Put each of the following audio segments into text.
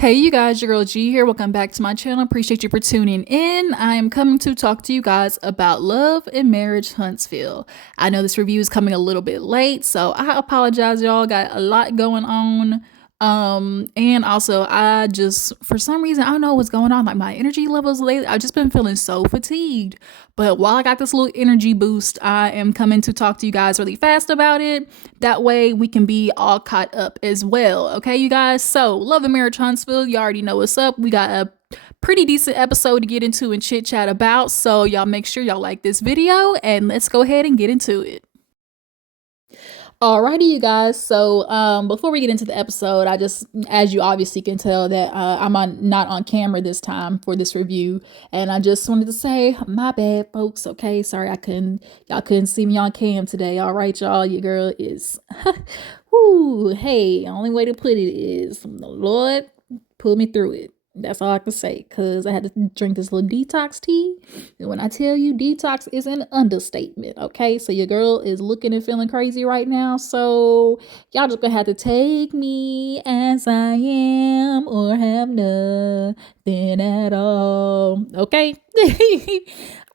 Hey, you guys, your girl G here. Welcome back to my channel. Appreciate you for tuning in. I am coming to talk to you guys about Love and Marriage Huntsville. I know this review is coming a little bit late, so I apologize, y'all. Got a lot going on. And also I just for some reason I don't know what's going on. Like my energy levels lately, I've just been feeling so fatigued. But while I got this little energy boost, I am coming to talk to you guys really fast about it. That way we can be all caught up as well. Okay, you guys? So, Love and Marriage Huntsville, you already know what's up. We got a pretty decent episode to get into and chit chat about. So, y'all make sure y'all like this video and let's go ahead and get into it. Alrighty, you guys. So, before we get into the episode, I just, as you obviously can tell, that not on camera this time for this review, and I just wanted to say my bad, folks. Okay, sorry y'all couldn't see me on cam today. All right, y'all, your girl is, whoo, hey, only way to put it is the Lord pulled me through it. That's all I can say, because I had to drink this little detox tea. And when I tell you detox is an understatement, okay? So your girl is looking and feeling crazy right now. So y'all just gonna have to take me as I am or have nothing at all, okay?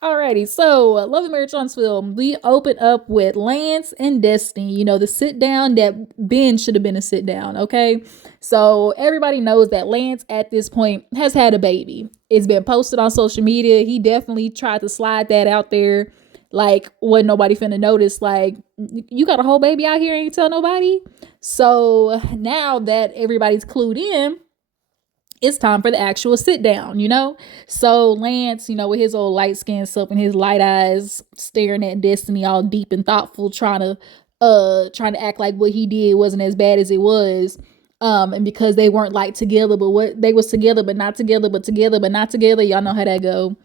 Alrighty, so Love and Marriage Huntsville, we open up with Lance and Destiny. You know, the sit down that Ben should have been a sit down, okay? So everybody knows that Lance at this point has had a baby. It's been posted on social media. He definitely tried to slide that out there. Like, wasn't nobody finna notice, like, you got a whole baby out here and you tell nobody? So now that everybody's clued in, it's time for the actual sit down, you know? So Lance, you know, with his old light skinned self and his light eyes staring at Destiny all deep and thoughtful, trying to act like what he did wasn't as bad as it was. And because they weren't like together, but what they was together, but not together, but together, but not together. Y'all know how that go.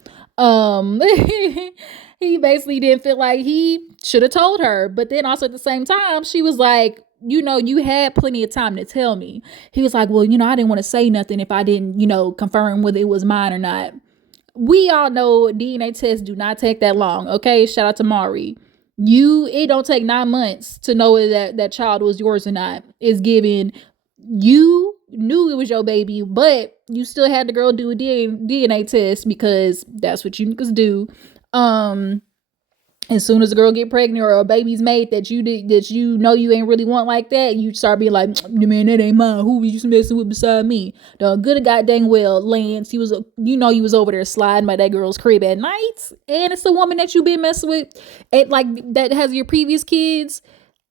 He basically didn't feel like he should have told her. But then also at the same time, she was like, you know, you had plenty of time to tell me. He was like, well, you know, I didn't want to say nothing if I didn't, you know, confirm whether it was mine or not. We all know DNA tests do not take that long. Okay. Shout out to Mari. It don't take 9 months to know whether that child was yours or not. It's given you knew it was your baby, but you still had the girl do a DNA test because that's what you niggas do. As soon as a girl get pregnant or a baby's made that you know you ain't really want like that, you start being like, man, that ain't mine. Who was you messing with beside me? The good goddamn well, Lance, you was over there sliding by that girl's crib at night, and it's a woman that you been messing with, and like that has your previous kids,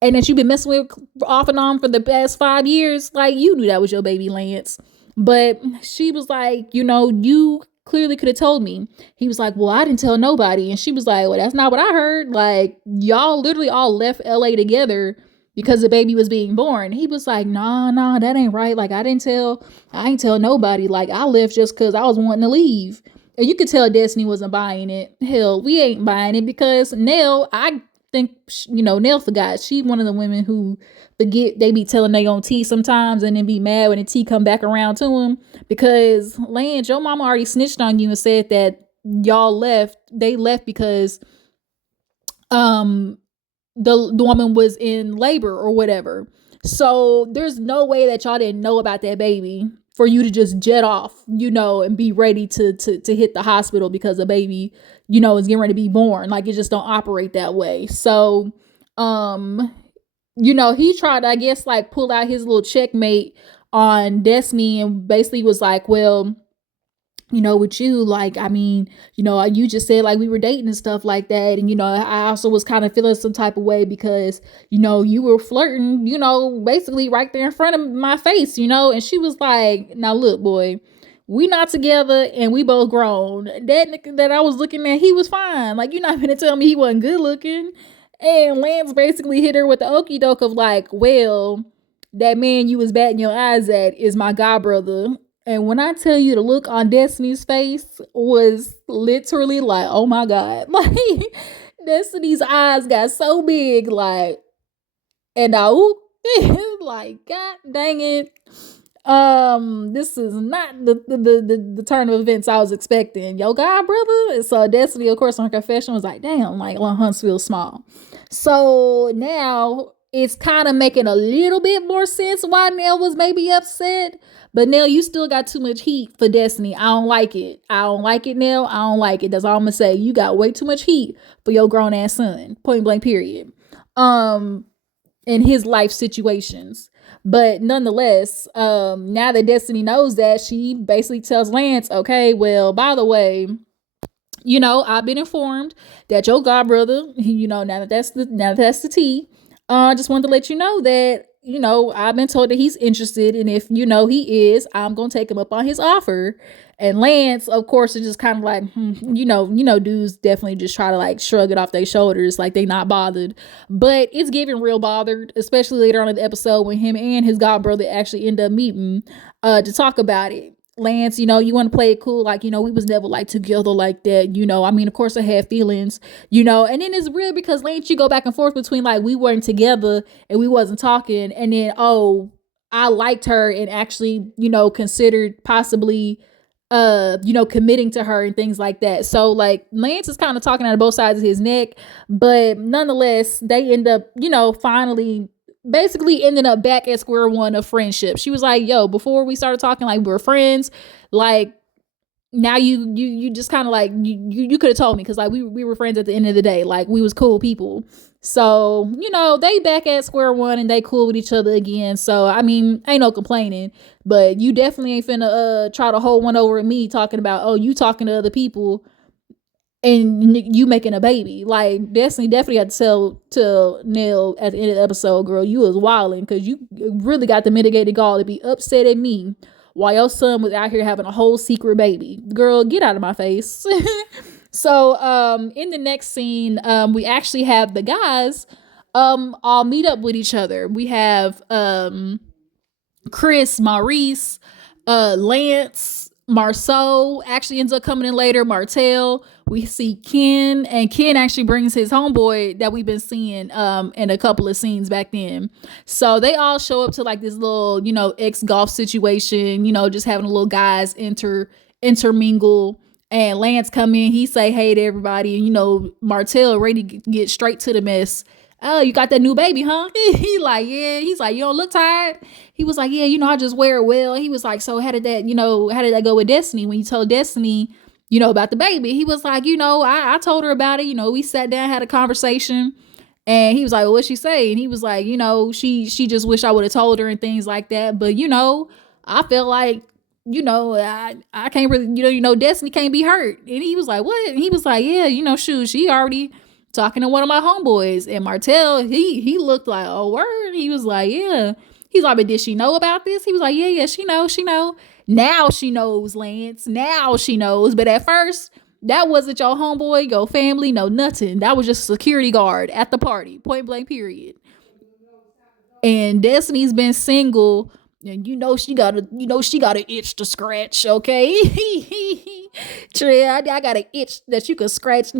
and that you've been messing with off and on for the past 5 years. Like, you knew that was your baby, Lance. But she was like, you know, you clearly could have told me. He was like, well, I didn't tell nobody. And she was like, well, that's not what I heard. Like, y'all literally all left LA together because the baby was being born. He was like, nah, that ain't right. Like, I ain't tell nobody. Like, I left just because I was wanting to leave. And you could tell Destiny wasn't buying it. Hell, we ain't buying it because Nell, I think, you know, Nell forgot. She one of the women who forget they be telling they own tea sometimes and then be mad when the tea come back around to them. Because Lance, your mama already snitched on you and said that they left because the woman was in labor or whatever. So there's no way that y'all didn't know about that baby for you to just jet off, you know, and be ready to hit the hospital because the baby, you know, is getting ready to be born. Like, it just don't operate that way. So, you know, he tried to, I guess, like pull out his little checkmate on Destiny and basically was like, well, you know, with you, like, I mean, you know, you just said like we were dating and stuff like that. And, you know, I also was kind of feeling some type of way because, you know, you were flirting, you know, basically right there in front of my face, you know. And she was like, now look, boy, we not together and we both grown. That nigga that I was looking at, he was fine. Like, you're not gonna tell me he wasn't good looking. And Lance basically hit her with the okie doke of like, well, that man you was batting your eyes at is my god brother. And when I tell you the look on Destiny's face was literally like, oh my God. Like, Destiny's eyes got so big, like, and I like, God dang it. This is not the turn of events I was expecting. Yo, God brother. And so Destiny, of course, on her confession was like, damn, like, Huntsville small. So now it's kind of making a little bit more sense why Nell was maybe upset. But Nell, you still got too much heat for Destiny. I don't like it. I don't like it, Nell. I don't like it. That's all I'm gonna say. You got way too much heat for your grown ass son. Point blank, period. Um, in his life situations. But nonetheless, now that Destiny knows that, she basically tells Lance, okay, well, by the way, I've been informed that your godbrother, now that that's the T. I just wanted to let you know that, I've been told that he's interested, and if he is, I'm gonna take him up on his offer. And Lance, of course, is just kind of like, dudes definitely just try to like shrug it off their shoulders, like they not bothered. But it's giving real bothered, especially later on in the episode when him and his godbrother actually end up meeting to talk about it. Lance, you want to play it cool, like, we was never like together like that, I mean, of course I had feelings, and then it's real because Lance, you go back and forth between like we weren't together and we wasn't talking, and then, oh, I liked her and actually, considered possibly committing to her and things like that. So like Lance is kind of talking out of both sides of his neck, but nonetheless, they end up, finally basically ending up back at square one of friendship. She was like, yo, before we started talking, like, we were friends. Like, now you just kind of like, you could have told me, because like we were friends at the end of the day. Like, we was cool people. So, they back at square one and they cool with each other again. So, I mean, ain't no complaining. But you definitely ain't finna try to hold one over at me talking about, oh, you talking to other people and you making a baby. Like, Destiny definitely had to tell to Nell at the end of the episode, girl, you was wilding, because you really got the mitigated gall to be upset at me while your son was out here having a whole secret baby. Girl, get out of my face. So in the next scene, we actually have the guys all meet up with each other. We have Chris, Maurice, Lance, Marsau actually ends up coming in later, Martell. We see Ken, and Ken actually brings his homeboy that we've been seeing in a couple of scenes back then. So they all show up to like this little, ex-golf situation, just having a little guys intermingle. And Lance come in, he say hey to everybody, and Martell ready to get straight to the mess. Oh, you got that new baby, huh? He like, yeah. He's like, you don't look tired. He was like, yeah, I just wear it well. He was like, so how did that go with Destiny when you told Destiny, about the baby? He was like, I told her about it. We sat down, had a conversation, and he was like, well, what'd she say? And he was like, she just wish I would have told her and things like that. But, I felt like, I can't really, Destiny can't be hurt. And he was like, what? And he was like, yeah, shoot, she already talking to one of my homeboys. And Martell, he looked like, oh, word. He was like, yeah. He's like, but did she know about this? He was like, yeah, she know. Now she knows, Lance. Now she knows. But at first, that wasn't your homeboy, your family, no nothing. That was just a security guard at the party. Point blank, period. And Destiny's been single, and she got an itch to scratch, okay? Trey, I got an itch that you can scratch.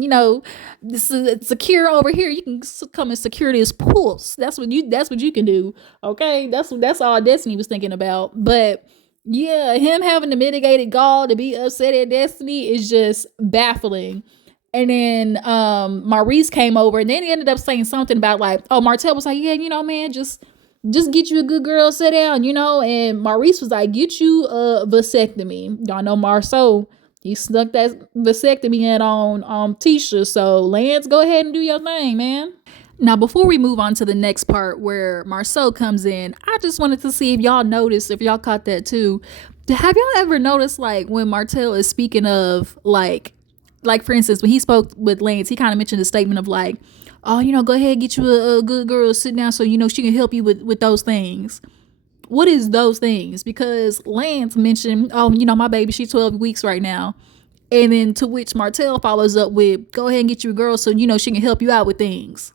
This is secure over here. You can come and secure this pulse. That's what you can do, okay? That's all Destiny was thinking about. But yeah, him having the mitigated gall to be upset at Destiny is just baffling. And then Maurice came over, and then he ended up saying something about like, oh, Martell was like, yeah, man, just get you a good girl, sit down, and Maurice was like, get you a vasectomy. Y'all know Marsau, he snuck that vasectomy in on Tisha. So Lance, go ahead and do your thing, man. Now, before we move on to the next part where Marsau comes in, I just wanted to see if y'all noticed, if y'all caught that too. Have y'all ever noticed, like, when Martell is speaking of, like for instance, when he spoke with Lance, he kind of mentioned a statement of like, oh, go ahead, get you a good girl, sit down so, she can help you with those things. What is those things? Because Lance mentioned, oh, my baby, she's 12 weeks right now. And then to which Martell follows up with, go ahead and get you a girl so, she can help you out with things.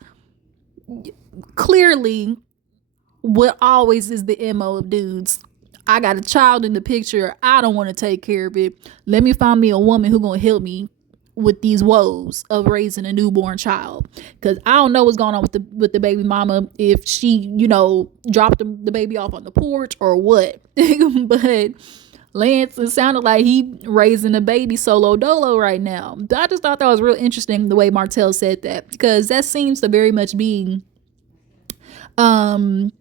Clearly, what always is the MO of dudes. I got a child in the picture. I don't want to take care of it. Let me find me a woman who going to help me with these woes of raising a newborn child, because I don't know what's going on with the baby mama, if she dropped the baby off on the porch or what. But Lance, it sounded like he raising a baby solo dolo right now. But I just thought that was real interesting the way Martell said that, because that seems to very much be the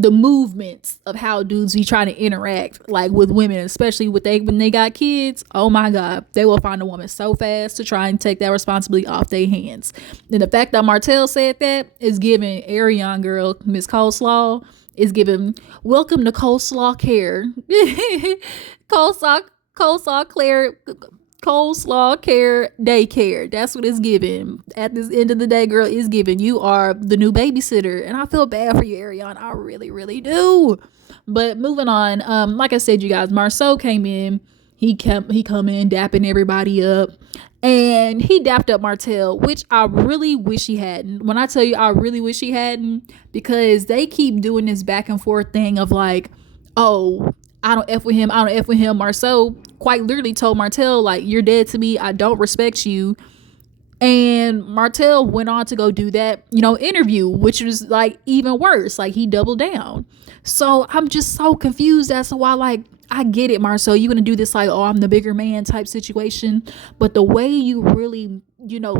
the movements of how dudes be trying to interact like with women, especially with when they got kids. Oh my god, they will find a woman so fast to try and take that responsibility off their hands. And the fact that Martell said that is giving Arion girl, Miss Coleslaw, is giving welcome to Coleslaw Care. Coleslaw Claire Coleslaw Care Daycare. That's what it's giving. At this end of the day, girl, it's giving. You are the new babysitter. And I feel bad for you, Arion. I really, really do. But moving on, like I said, you guys, Marsau came in. He come in dapping everybody up. And he dapped up Martell, which I really wish he hadn't. When I tell you I really wish he hadn't, because they keep doing this back and forth thing of like, oh, I don't F with him. I don't F with him. Marsau quite literally told Martell, like, you're dead to me. I don't respect you. And Martell went on to go do that, interview, which was like even worse. Like he doubled down. So I'm just so confused as to why, like, I get it, Marsau, you're going to do this like, oh, I'm the bigger man type situation. But the way you really,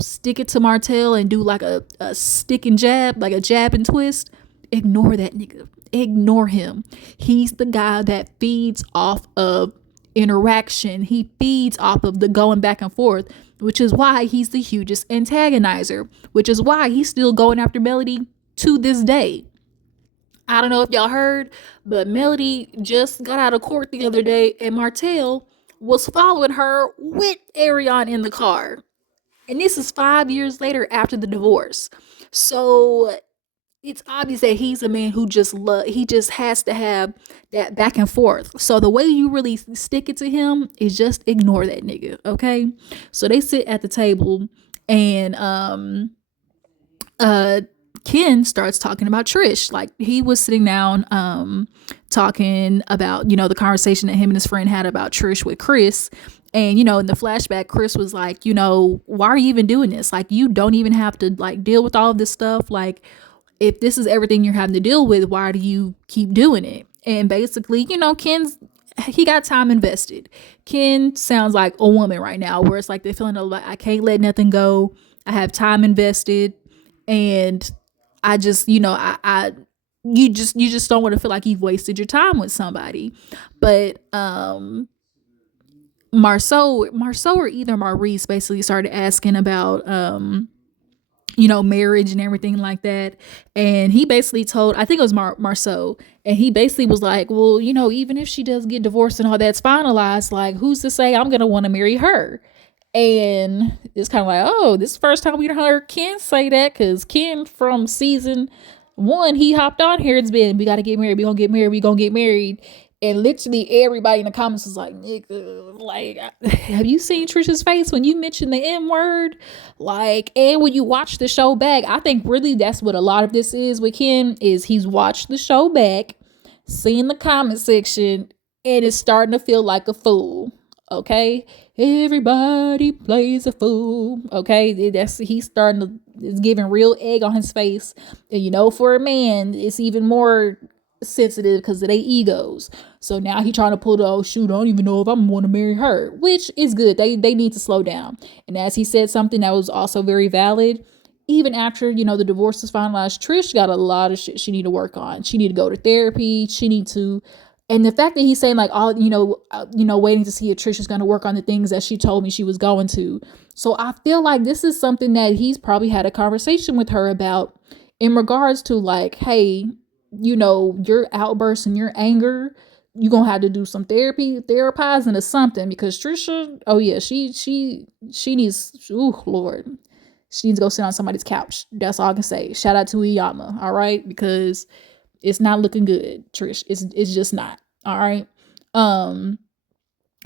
stick it to Martell and do like a stick and jab, like a jab and twist, ignore that nigga. Ignore him. He's the guy that feeds off of interaction. He feeds off of the going back and forth, which is why he's the hugest antagonizer, which is why he's still going after Melody to this day. I don't know if y'all heard, but Melody just got out of court the other day and Martell was following her with Arion in the car. And this is 5 years later after the divorce. So it's obvious that he's a man who he just has to have that back and forth. So the way you really stick it to him is just ignore that nigga, okay? So they sit at the table and Ken starts talking about Trish. Like he was sitting down talking about, the conversation that him and his friend had about Trish with Chris. And, in the flashback, Chris was like, why are you even doing this? Like, you don't even have to like deal with all of this stuff. Like, if this is everything you're having to deal with, why do you keep doing it? And basically, he got time invested. Ken sounds like a woman right now, where it's like they're feeling like, I can't let nothing go. I have time invested. And I just, you just don't want to feel like you've wasted your time with somebody. But Marsau or either Maurice basically started asking about marriage and everything like that. And he basically told, I think it was Marsau, and he basically was like, well, even if she does get divorced and all that's finalized, like, who's to say I'm going to want to marry her? And it's kind of like, oh, this is the first time we heard Ken say that, because Ken from season 1, he hopped on here. It's been, we got to get married. We gonna get married. We gonna get married. And literally everybody in the comments was like, nigga, like, have you seen Trisha's face when you mention the N word? Like, and when you watch the show back, I think really that's what a lot of this is with Ken, is he's watched the show back, seen the comment section, and is starting to feel like a fool. Okay, everybody plays a fool. Okay, he's starting to, it's giving real egg on his face. And for a man, it's even more sensitive because of their egos. So now he trying to pull the, oh shoot, I don't even know if I'm going to marry her, which is good. They need to slow down. And as he said something that was also very valid, even after, the divorce is finalized, Trish got a lot of shit she need to work on. She need to go to therapy. She need to, and the fact that he's saying like, all, waiting to see if Trish is going to work on the things that she told me she was going to. So I feel like this is something that he's probably had a conversation with her about in regards to like, hey, your outbursts and your anger, you're going to have to do some therapizing or something, because Trisha, oh yeah, she needs, oh Lord, she needs to go sit on somebody's couch. That's all I can say. Shout out to Iyama, all right? Because it's not looking good, Trish. It's just not. All right.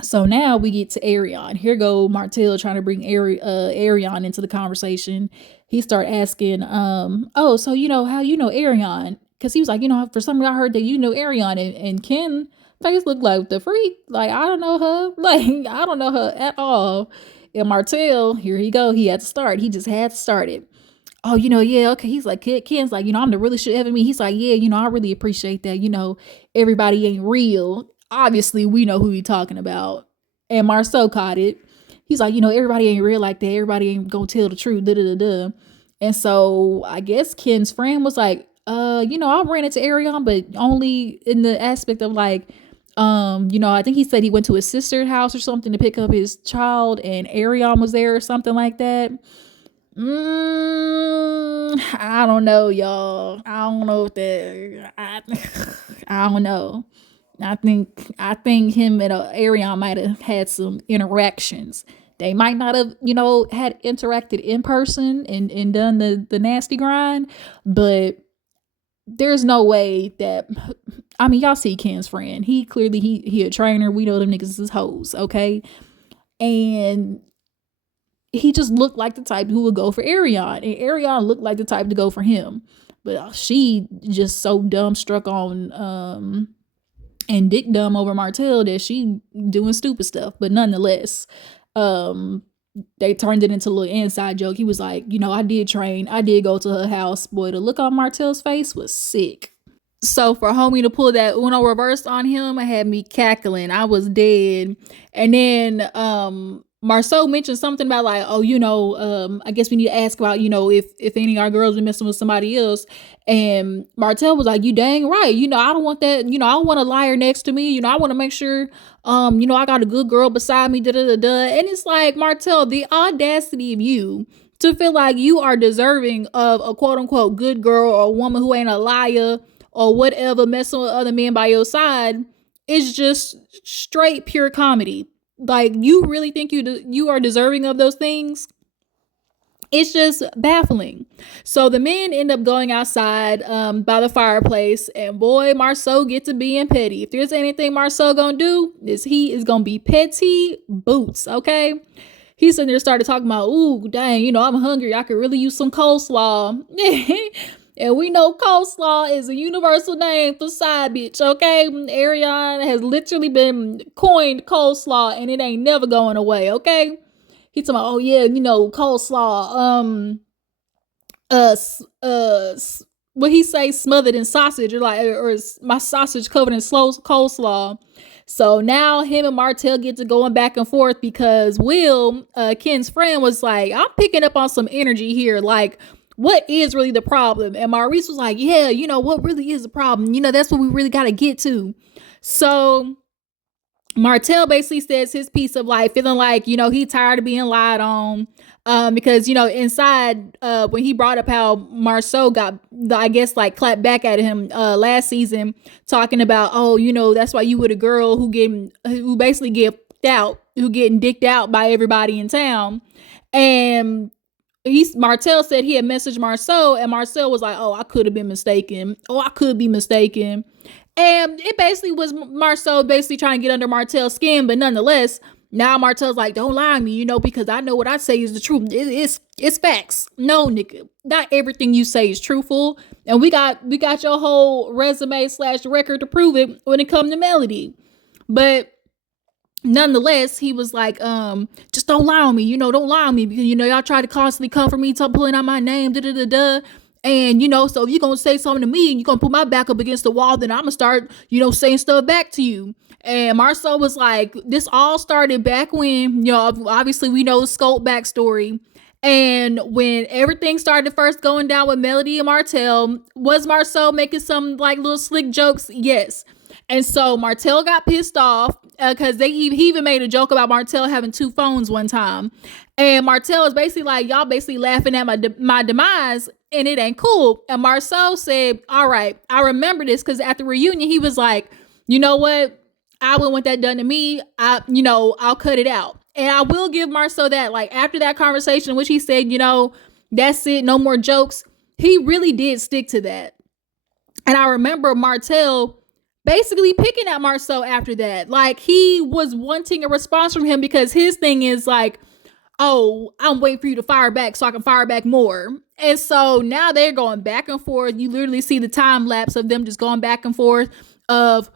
So now we get to Arion. Here go Martell trying to bring Arion into the conversation. He start asking, oh, so how Arion? Because he was like, for some reason I heard that Arion, and Ken face looked like the freak. Like, I don't know her. Like, I don't know her at all. And Martell, here he go. He had to start. He just had to start it. Oh, yeah, okay. He's like, Ken's like, I'm the really shit having me. He's like, yeah, I really appreciate that. Everybody ain't real. Obviously, we know who he's talking about. And Marsau caught it. He's like, everybody ain't real like that. Everybody ain't gonna tell the truth. Da da da da. And so I guess Ken's friend was like, I ran into Arion, but only in the aspect of like, I think he said he went to his sister's house or something to pick up his child, and Arion was there or something like that. I don't know, y'all. I don't know if that. I don't know. I think him and Arion might have had some interactions. They might not have, had interacted in person and done the nasty grind, but there's no way that, I mean, y'all see Ken's friend. He clearly he a trainer. We know them niggas is hoes, okay? And he just looked like the type who would go for Arion, and Arion looked like the type to go for him. But she just so dumbstruck on and dick dumb over Martell that she doing stupid stuff. But nonetheless, they turned it into a little inside joke. He was like, I did train, I did go to her house. Boy, the look on Martell's face was sick. So for homie to pull that Uno reverse on him, it had me cackling. I was dead. And then Marsau mentioned something about like, I guess we need to ask about, if any of our girls are messing with somebody else. And Martell was like, you dang right. I don't want that, I don't want a liar next to me. I want to make sure I got a good girl beside me, da da da da. And it's like, Martell, the audacity of you to feel like you are deserving of a quote unquote good girl or a woman who ain't a liar or whatever, messing with other men by your side, is just straight pure comedy. Like, you really think you are deserving of those things? It's just baffling. So the men end up going outside by the fireplace, and boy, Marsau gets to being petty. If there's anything Marsau gonna do, he is gonna be petty boots, okay? He sitting there started talking about, ooh, dang, I'm hungry. I could really use some coleslaw. And we know coleslaw is a universal name for side bitch, okay? Arion has literally been coined coleslaw, and it ain't never going away, okay? He talking about, oh yeah, coleslaw. What he say, smothered in sausage, or my sausage covered in coleslaw. So now him and Martell get to going back and forth because Will, Ken's friend, was like, I'm picking up on some energy here, like, what is really the problem? And Maurice was like, yeah, what really is the problem? That's what we really got to get to. So Martell basically says his piece of like feeling like, he tired of being lied on. Because, inside, when he brought up how Marsau got, I guess, like clapped back at him, last season, talking about, oh, that's why you were the girl who basically get out, who getting dicked out by everybody in town. And Martell said he had messaged Marsau, and Marsau was like, oh, I could have been mistaken. Oh, I could be mistaken. And it basically was Marsau basically trying to get under Martell's skin, but nonetheless, now Martell's like, don't lie to me, because I know what I say is the truth. It's facts. No, nigga, not everything you say is truthful, and we got your whole resume / record to prove it when it comes to Melody. But nonetheless, he was like, just don't lie on me, don't lie on me, because y'all try to constantly come for me, pulling out my name, da da da da. And, so if you're going to say something to me and you're going to put my back up against the wall, then I'm going to start, saying stuff back to you. And Marsau was like, this all started back when, obviously we know the Scope backstory. And when everything started first going down with Melody and Martell, was Marsau making some like little slick jokes? Yes. And so Martell got pissed off because he even made a joke about Martell having 2 phones one time. And Martell is basically like, y'all basically laughing at my demise, and it ain't cool. And Marsau said, all right, I remember this, because at the reunion, he was like, you know what? I wouldn't want that done to me. I'll cut it out. And I will give Marsau that, like, after that conversation in which he said, that's it, no more jokes, he really did stick to that. And I remember Martell basically picking at Marsau after that. Like, he was wanting a response from him, because his thing is like, oh, I'm waiting for you to fire back so I can fire back more. And so now they're going back and forth. You literally see the time lapse of them just going back and forth of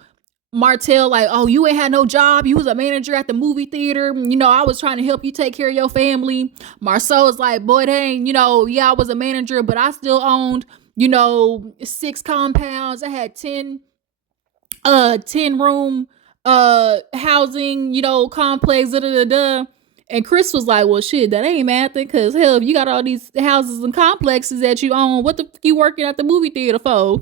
Martell like, oh, you ain't had no job. You was a manager at the movie theater. I was trying to help you take care of your family. Marsau is like, boy, dang, yeah, I was a manager, but I still owned, 6 compounds. I had 10 room housing, complex, da da da da. And Chris was like, well, shit, that ain't mad thing, because hell, if you got all these houses and complexes that you own, what the fuck you working at the movie theater for?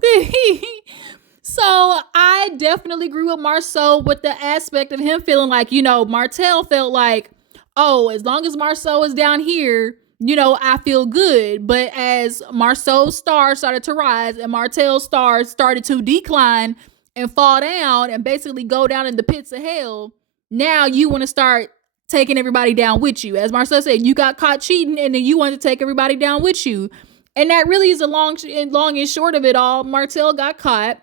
So I definitely agree with Marsau with the aspect of him feeling like, Martell felt like, oh, as long as Marsau is down here, I feel good. But as Marsau's stars started to rise and Martell's stars started to decline and fall down and basically go down in the pits of hell, now you want to start taking everybody down with you. As Marsau said, you got caught cheating and then you want to take everybody down with you. And that really is the long and short of it all. Martell got caught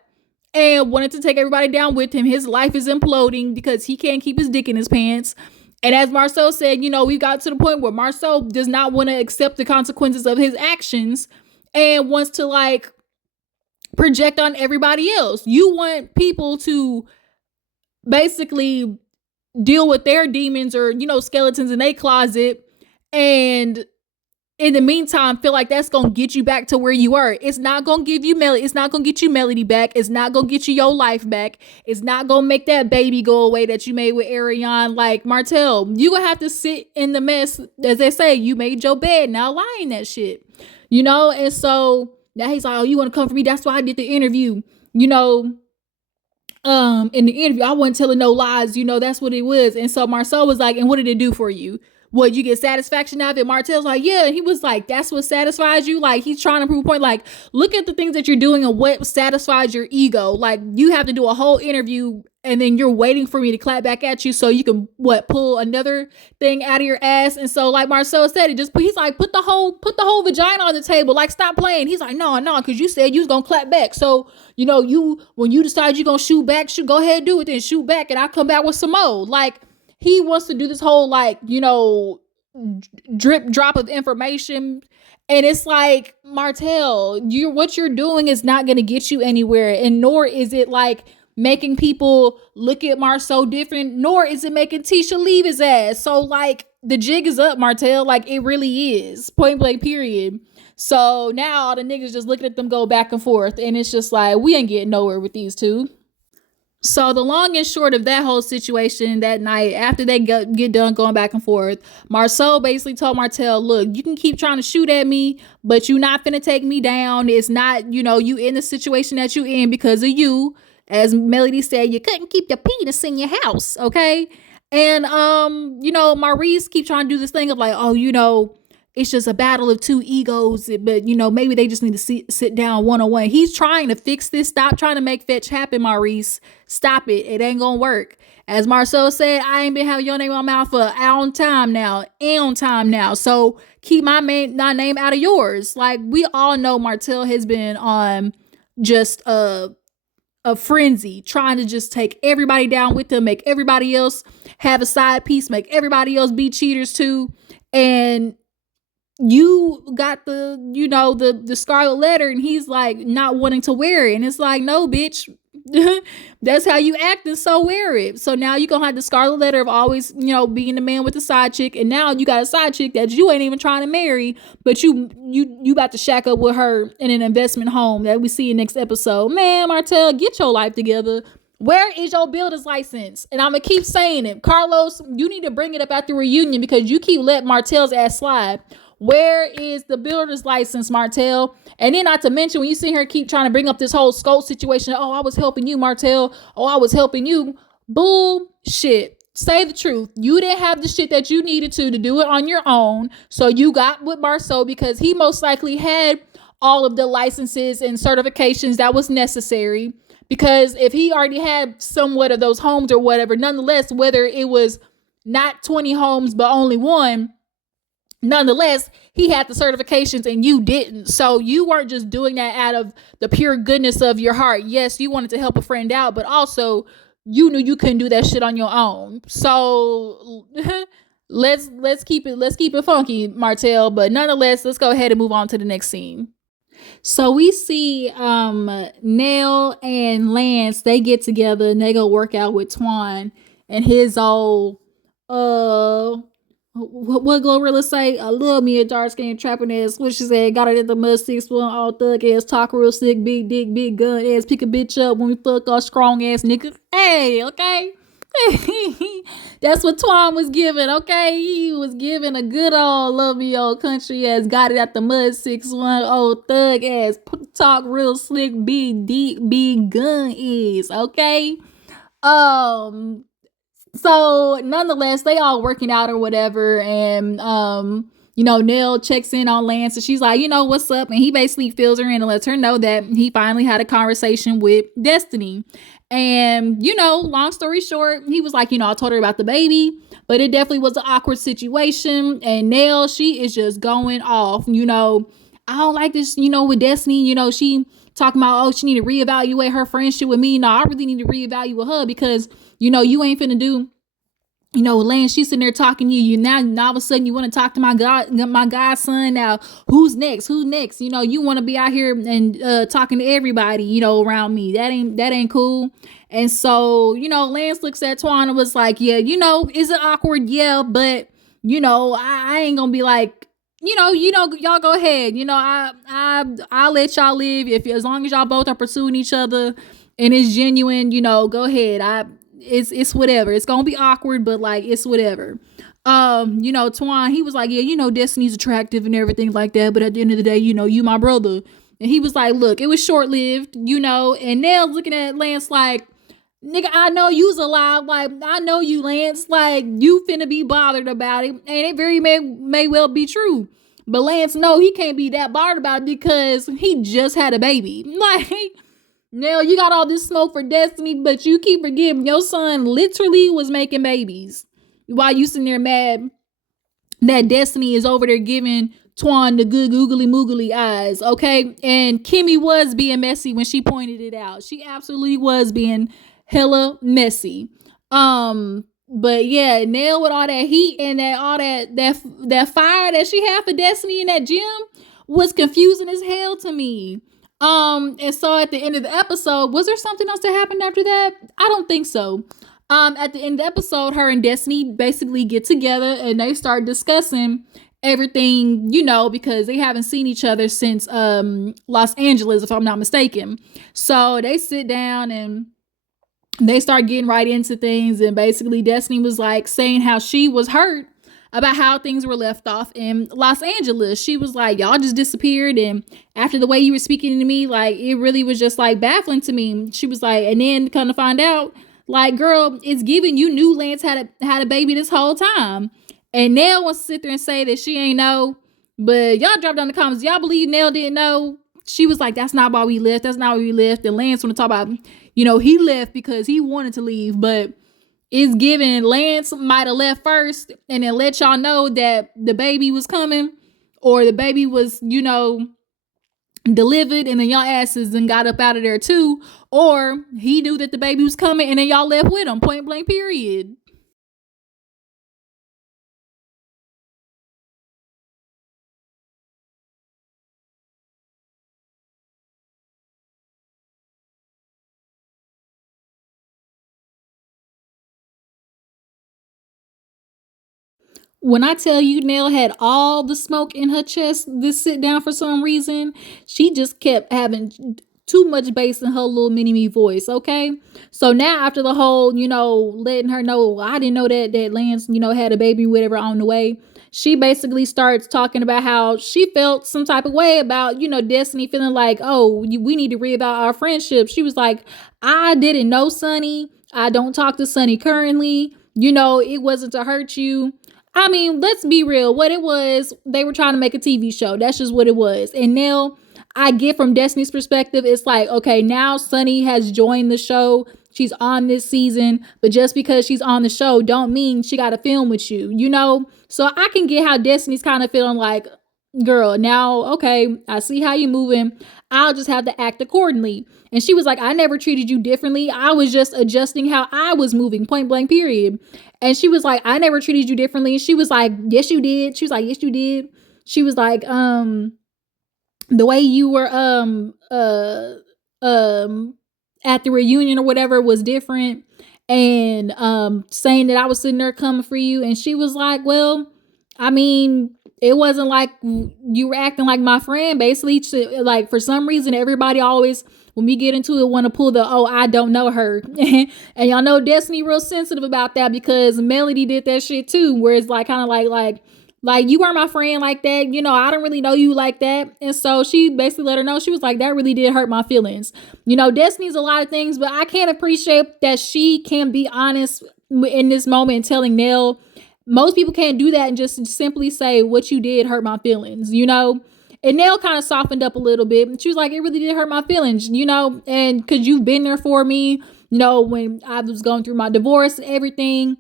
and wanted to take everybody down with him. His life is imploding because he can't keep his dick in his pants. And as Marsau said, we got to the point where Marsau does not want to accept the consequences of his actions and wants to like project on everybody else. You want people to basically deal with their demons or, skeletons in their closet, and in the meantime feel like that's gonna get you back to where you were. It's not gonna give you melody. It's not gonna get you melody back. It's not gonna get you your life back. It's not gonna make that baby go away that you made with Ariane. Like, Martell, you gonna have to sit in the mess. As they say, you made your bed, now lie in that shit. And so now he's like, oh, you want to come for me? That's why I did the interview. In the interview, I wasn't telling no lies. That's what it was. And so Marsau was like, and what did it do for you? What, you get satisfaction out of it? Martell's like, yeah. And he was like, that's what satisfies you? Like, he's trying to prove a point. Like, look at the things that you're doing and what satisfies your ego. Like, you have to do a whole interview and then you're waiting for me to clap back at you so you can, pull another thing out of your ass. And so, like Marsau said, he's like, put the whole vagina on the table. Like, stop playing. He's like, no, because you said you was going to clap back. So, when you decide you're going to shoot back, go ahead and do it, then shoot back and I'll come back with some more. Like, he wants to do this whole, like, drip drop of information. And it's like, Martell, what you're doing is not going to get you anywhere. And nor is it like making people look at Marsau different, nor is it making Tisha leave his ass. So like, the jig is up, Martell. Like, it really is. Point blank, period. So now all the niggas just looking at them go back and forth. And it's just like, we ain't getting nowhere with these two. So the long and short of that whole situation that night, after they get done going back and forth, Marsau basically told Martell, look, you can keep trying to shoot at me, but you're not finna take me down. It's not, you in the situation that you in because of you. As Melody said, you couldn't keep your penis in your house, okay? And, Maurice keep trying to do this thing of like, oh, it's just a battle of two egos, but, maybe they just need to sit down one-on-one. He's trying to fix this. Stop trying to make fetch happen, Maurice. Stop it. It ain't gonna work. As Marsau said, I ain't been having your name in my mouth for on time now. So keep my name out of yours. Like, we all know Martell has been on just a frenzy, trying to just take everybody down with him, make everybody else have a side piece, make everybody else be cheaters too. And you got the scarlet letter and he's like not wanting to wear it. And it's like, no, bitch, that's how you act, and so wear it. So now you gonna have the scarlet letter of always, being the man with the side chick. And now you got a side chick that you ain't even trying to marry, but you about to shack up with her in an investment home that we see in next episode. Man, Martell, get your life together. Where is your builder's license? And I'm going to keep saying it. Carlos, you need to bring it up at the reunion because you keep letting Martell's ass slide. Where is the builder's license, Martell? And then not to mention, when you sit here keep trying to bring up this whole Scout situation, oh, I was helping you, Martell. Oh, I was helping you. Bullshit. Say the truth. You didn't have the shit that you needed to do it on your own. So you got with Marsau because he most likely had all of the licenses and certifications that was necessary. Because if he already had somewhat of those homes or whatever, nonetheless, whether it was not 20 homes but only one, nonetheless, he had the certifications and you didn't. So you weren't just doing that out of the pure goodness of your heart. Yes, you wanted to help a friend out, but also you knew you couldn't do that shit on your own. So let's keep it funky, Martell. But nonetheless, let's go ahead and move on to the next scene. So we see Nell and Lance, they get together and they go work out with Twan and his old what Glorilla say? I love me a dark skinned trapping ass. What she said, got it in the mud 6'1", all thug ass, talk real sick, big dick, big gun ass, pick a bitch up when we fuck our strong ass nigga. Hey, okay. That's what Twan was giving, okay? He was giving a good old love me old country ass, got it out the mud 6'1", old thug ass, talk real slick, big deep, big gun is, okay? Um, so nonetheless, they all working out or whatever, and Nell checks in on Lance, and she's like, what's up? And he basically fills her in and lets her know that he finally had a conversation with Destiny. And long story short, he was like, I told her about the baby, but it definitely was an awkward situation. And Nell, she is just going off. I don't like this. With Destiny, she talking about, oh, she need to reevaluate her friendship with me. No, I really need to reevaluate her because you ain't finna do. Lance, she's sitting there talking to you. Now all of a sudden you want to talk to my godson. Now who's next? Who's next? You want to be out here and talking to everybody, around me. That ain't cool. And so, Lance looks at Twan and was like, yeah, is it awkward? Yeah, but I ain't gonna be like, y'all go ahead. I'll let y'all live if as long as y'all both are pursuing each other and it's genuine, go ahead. It's whatever. It's gonna be awkward, but like it's whatever. Twan, he was like, yeah, Destiny's attractive and everything like that, but at the end of the day, you my brother. And he was like, look, it was short lived, and Nell looking at Lance like, nigga, I know you's alive. Like, I know you, Lance. Like, you finna be bothered about it. And it very may well be true. But Lance, no, he can't be that bothered about it because he just had a baby. Like, Nell, you got all this smoke for Destiny, but you keep forgetting your son literally was making babies. While you sitting there mad that Destiny is over there giving Twan the good googly moogly eyes, okay? And Kimmy was being messy when she pointed it out. She absolutely was being hella messy. But yeah, Nell with all that heat and that fire that she had for Destiny in that gym was confusing as hell to me. And so at the end of the episode, was there something else that happened after that? I don't think so. At the end of the episode, her and Destiny basically get together and they start discussing everything, because they haven't seen each other since Los Angeles, if I'm not mistaken. So they sit down and they start getting right into things, and basically Destiny was like saying how she was hurt about how things were left off in Los Angeles. She was like, y'all just disappeared, and after the way you were speaking to me, like, it really was just like baffling to me. She was like, and then come to find out, like, girl, it's given you knew Lance had a baby this whole time. And Nell wants to sit there and say that she ain't know, but y'all drop down the comments. Y'all believe Nell didn't know? She was like, that's not why we left. That's not why we left. And Lance want to talk about, he left because he wanted to leave, but it's given Lance might have left first and then let y'all know that the baby was coming, or the baby was, delivered, and then y'all asses and got up out of there too. Or he knew that the baby was coming and then y'all left with him, point blank period. When I tell you Nell had all the smoke in her chest this sit down for some reason, she just kept having too much bass in her little mini me voice, okay? So now after the whole, letting her know, I didn't know that Lance, had a baby, whatever, on the way. She basically starts talking about how she felt some type of way about, Destiny feeling like, oh, we need to reevaluate our friendship. She was like, I didn't know Sonny. I don't talk to Sonny currently. It wasn't to hurt you. I mean, let's be real. What it was, they were trying to make a TV show. That's just what it was. And now I get from Destiny's perspective, it's like, okay, now Sonny has joined the show. She's on this season, but just because she's on the show don't mean she got to film with you, So I can get how Destiny's kind of feeling like, girl, now, okay, I see how you're moving. I'll just have to act accordingly. And she was like, I never treated you differently. I was just adjusting how I was moving, point blank period. And she was like, I never treated you differently. And she was like, yes, you did. She was like, yes, you did. She was like, the way you were, at the reunion or whatever was different. And, saying that I was sitting there coming for you. And she was like, well, I mean, it wasn't like you were acting like my friend. Basically, like, for some reason, everybody always when we get into it, want to pull the, oh, I don't know her. And y'all know Destiny real sensitive about that, because Melody did that shit too, where it's like kind of like you weren't my friend like that. I don't really know you like that. And so she basically let her know. She was like, that really did hurt my feelings. Destiny's a lot of things, but I can't appreciate that she can be honest in this moment and telling Nell. Most people can't do that and just simply say, what you did hurt my feelings, And Nell kind of softened up a little bit. She was like, it really did hurt my feelings, and because you've been there for me, when I was going through my divorce and everything,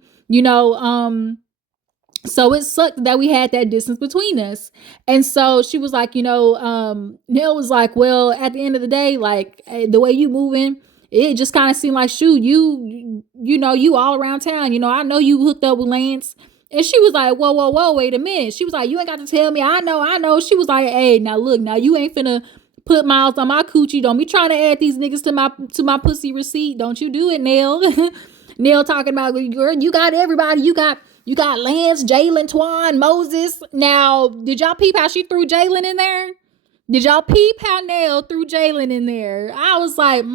so it sucked that we had that distance between us. And so she was like, Nell was like, well, at the end of the day, like the way you moving, it just kind of seemed like, shoot, you all around town. I know you hooked up with Lance. And she was like, whoa, wait a minute. She was like, you ain't got to tell me. I know. She was like, hey, now look, now you ain't finna put miles on my coochie. Don't be trying to add these niggas to my pussy receipt. Don't you do it, Nell. Nell talking about, girl, you got everybody. You got Lance, Jalen, Twan, Moses. Now, did y'all peep how she threw Jalen in there? Did y'all peep how Nell threw Jalen in there? I was like,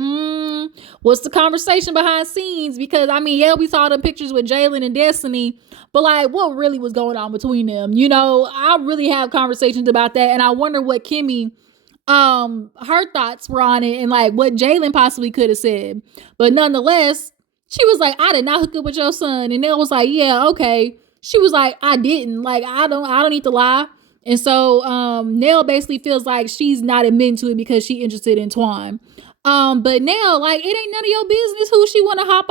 what's the conversation behind scenes? Because, we saw the pictures with Jalen and Destiny, but like, what really was going on between them? I really have conversations about that, and I wonder what Kimmy, her thoughts were on it, and like what Jalen possibly could have said. But nonetheless, she was like, I did not hook up with your son. And Nell was like, yeah, okay. She was like, I didn't. Like, I don't need to lie. And so Nell basically feels like she's not admitting to it because she's interested in Twan. But Nell, like, it ain't none of your business who she want to hop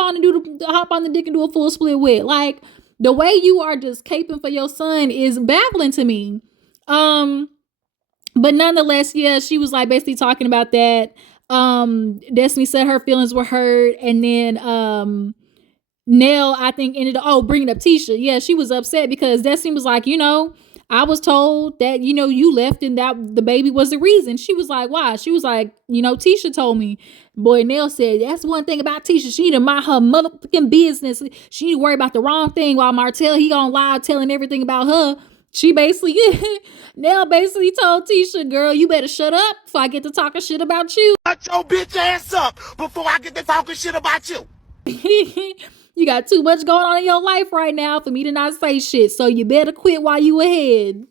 on the dick and do a full split with. Like, the way you are just caping for your son is baffling to me. But nonetheless, yeah, she was like basically talking about that. Destiny said her feelings were hurt, and then Nell, I think, ended up bringing up Tisha. Yeah, she was upset because Destiny was like, I was told that, you left and that the baby was the reason. She was like, why? She was like, Tisha told me. Boy, Nell said, that's one thing about Tisha. She need to mind her motherfucking business. She need to worry about the wrong thing, while Martell, he on live telling everything about her. She basically, Nell basically told Tisha, girl, you better shut up before I get to talking shit about you. Shut your bitch ass up before I get to talking shit about you. You got too much going on in your life right now for me to not say shit, so you better quit while you ahead.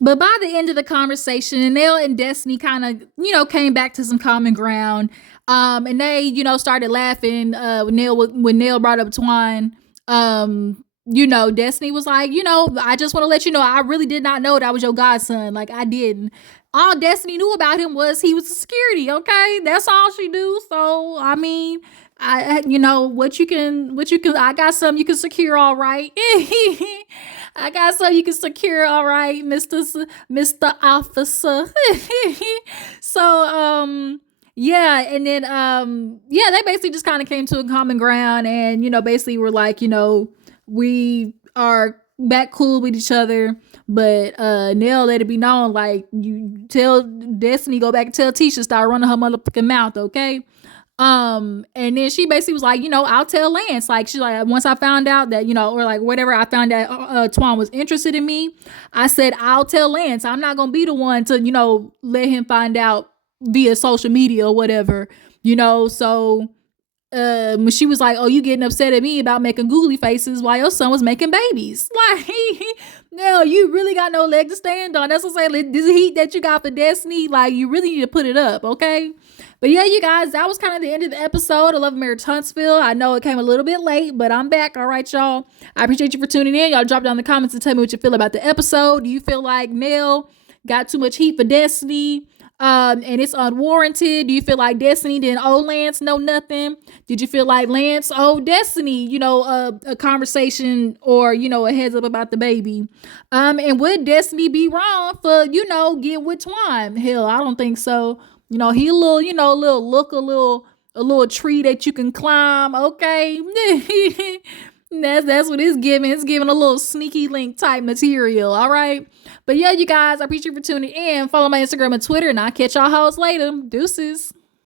But by the end of the conversation, Nell and Destiny kind of, came back to some common ground. And they, started laughing when Nell brought up Twan. Destiny was like, I just want to let you know, I really did not know that was your godson. Like, I didn't. All Destiny knew about him was he was security, okay? That's all she do. So, I got something you can secure, all right. I got something you can secure, all right, Mr. Officer. So, yeah, and then, they basically just kind of came to a common ground, and, basically were like, we are back cool with each other, but Nell let it be known, like, you tell Destiny, go back and tell Tisha, start running her motherfucking mouth, okay? And then she basically was like, I'll tell Lance. Like, she's like, once I found out that, or like whatever, I found out Twan was interested in me, I said, I'll tell Lance. I'm not gonna be the one to, let him find out via social media or whatever, so when she was like, oh, you getting upset at me about making googly faces while your son was making babies. Like, no, you really got no leg to stand on. That's what I'm saying. This heat that you got for Destiny, like, you really need to put it up, okay? But yeah, you guys, that was kind of the end of the episode of Love and Marriage Huntsville. I know it came a little bit late, but I'm back. All right, y'all. I appreciate you for tuning in. Y'all drop down in the comments and tell me what you feel about the episode. Do you feel like Nell got too much heat for Destiny? And it's unwarranted? Do you feel like Destiny didn't owe Lance nothing? Did you feel like Lance owed Destiny, a conversation or, a heads up about the baby? And would Destiny be wrong for, get with Twan? Hell, I don't think so. He a little, a little tree that you can climb. Okay. That's what it's giving. It's giving a little sneaky link type material. All right. But yeah, you guys, I appreciate you for tuning in. Follow my Instagram and Twitter, and I'll catch y'all hoes later. Deuces.